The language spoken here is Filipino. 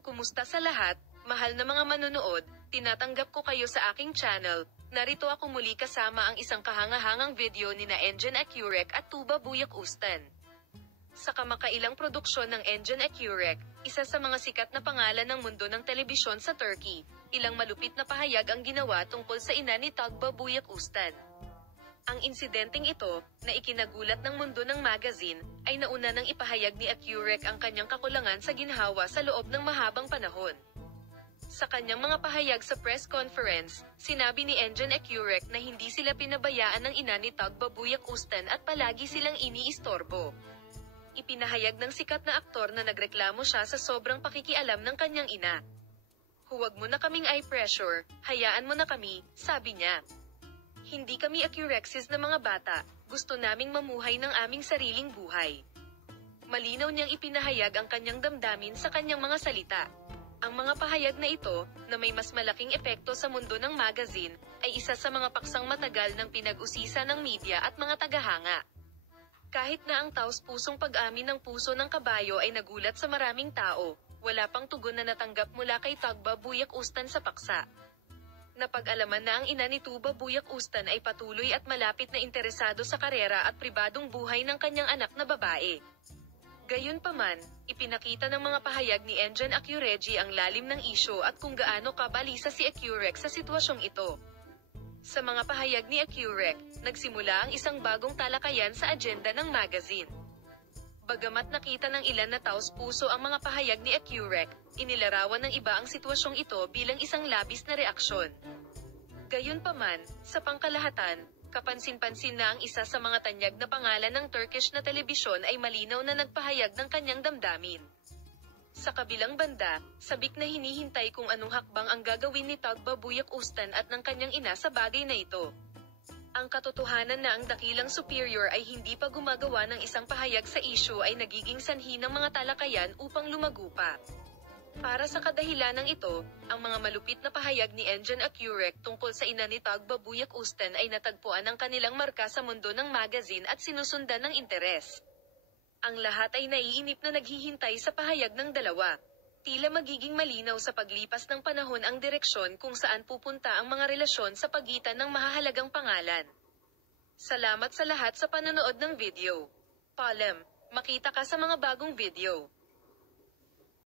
Kumusta sa lahat, mahal na mga manonood, tinatanggap ko kayo sa aking channel. Narito ako muli kasama ang isang kahangahangang video ni na Engin Akyurek at Tuba Buyak Ustan. Sa kamakailang produksyon ng Engin Akyurek, isa sa mga sikat na pangalan ng mundo ng telebisyon sa Turkey, ilang malupit na pahayag ang ginawa tungkol sa ina ni Tuba Buyak Ustan. Ang insidenteng ito, na ikinagulat ng mundo ng magazine, ay nauna nang ipahayag ni Akyurek ang kanyang kakulangan sa ginhawa sa loob ng mahabang panahon. Sa kanyang mga pahayag sa press conference, sinabi ni Engin Akyurek na hindi sila pinabayaan ng ina ni Tuba Buyak Ustan at palagi silang iniistorbo. Ipinahayag ng sikat na aktor na nagreklamo siya sa sobrang pakikialam ng kanyang ina. "Huwag mo na kaming i-pressure, hayaan mo na kami," sabi niya. "Hindi kami Akyureksis na mga bata, gusto naming mamuhay ng aming sariling buhay." Malinaw niyang ipinahayag ang kanyang damdamin sa kanyang mga salita. Ang mga pahayag na ito, na may mas malaking epekto sa mundo ng magazine, ay isa sa mga paksang matagal ng pinag-usisa ng media at mga tagahanga. Kahit na ang taos-pusong pag-amin ng puso ng kabayo ay nagulat sa maraming tao, wala pang tugon na natanggap mula kay Tuba Buyak Ustan sa paksa. Napag-alaman na ang ina ni Tuba Buyak Ustan ay patuloy at malapit na interesado sa karera at pribadong buhay ng kanyang anak na babae. Gayunpaman, ipinakita ng mga pahayag ni Engin Akyurek ang lalim ng isyu at kung gaano kabalisa si Akyurek sa sitwasyong ito. Sa mga pahayag ni Akyurek, nagsimula ang isang bagong talakayan sa agenda ng magazine. Bagamat nakita ng ilan na taos-puso ang mga pahayag ni Akyurek, inilarawan ng iba ang sitwasyong ito bilang isang labis na reaksyon. Gayunpaman, sa pangkalahatan, kapansin-pansin na ang isa sa mga tanyag na pangalan ng Turkish na telebisyon ay malinaw na nagpahayag ng kanyang damdamin. Sa kabilang banda, sabik na hinihintay kung anong hakbang ang gagawin ni Tuba Buyak Ustan at ng kanyang ina sa bagay na ito. Ang katotohanan na ang dakilang superior ay hindi pa gumagawa ng isang pahayag sa issue ay nagiging sanhi ng mga talakayan upang lumago pa. Para sa kadahilanang ito, ang mga malupit na pahayag ni Engin Akyurek tungkol sa ina ni Tuba Buyak Ustan ay natagpuan ang kanilang marka sa mundo ng magazine at sinusundan ng interes. Ang lahat ay naiinip na naghihintay sa pahayag ng dalawa. Tila magiging malinaw sa paglipas ng panahon ang direksyon kung saan pupunta ang mga relasyon sa pagitan ng mahahalagang pangalan. Salamat sa lahat sa panonood ng video. Paalam, makita ka sa mga bagong video.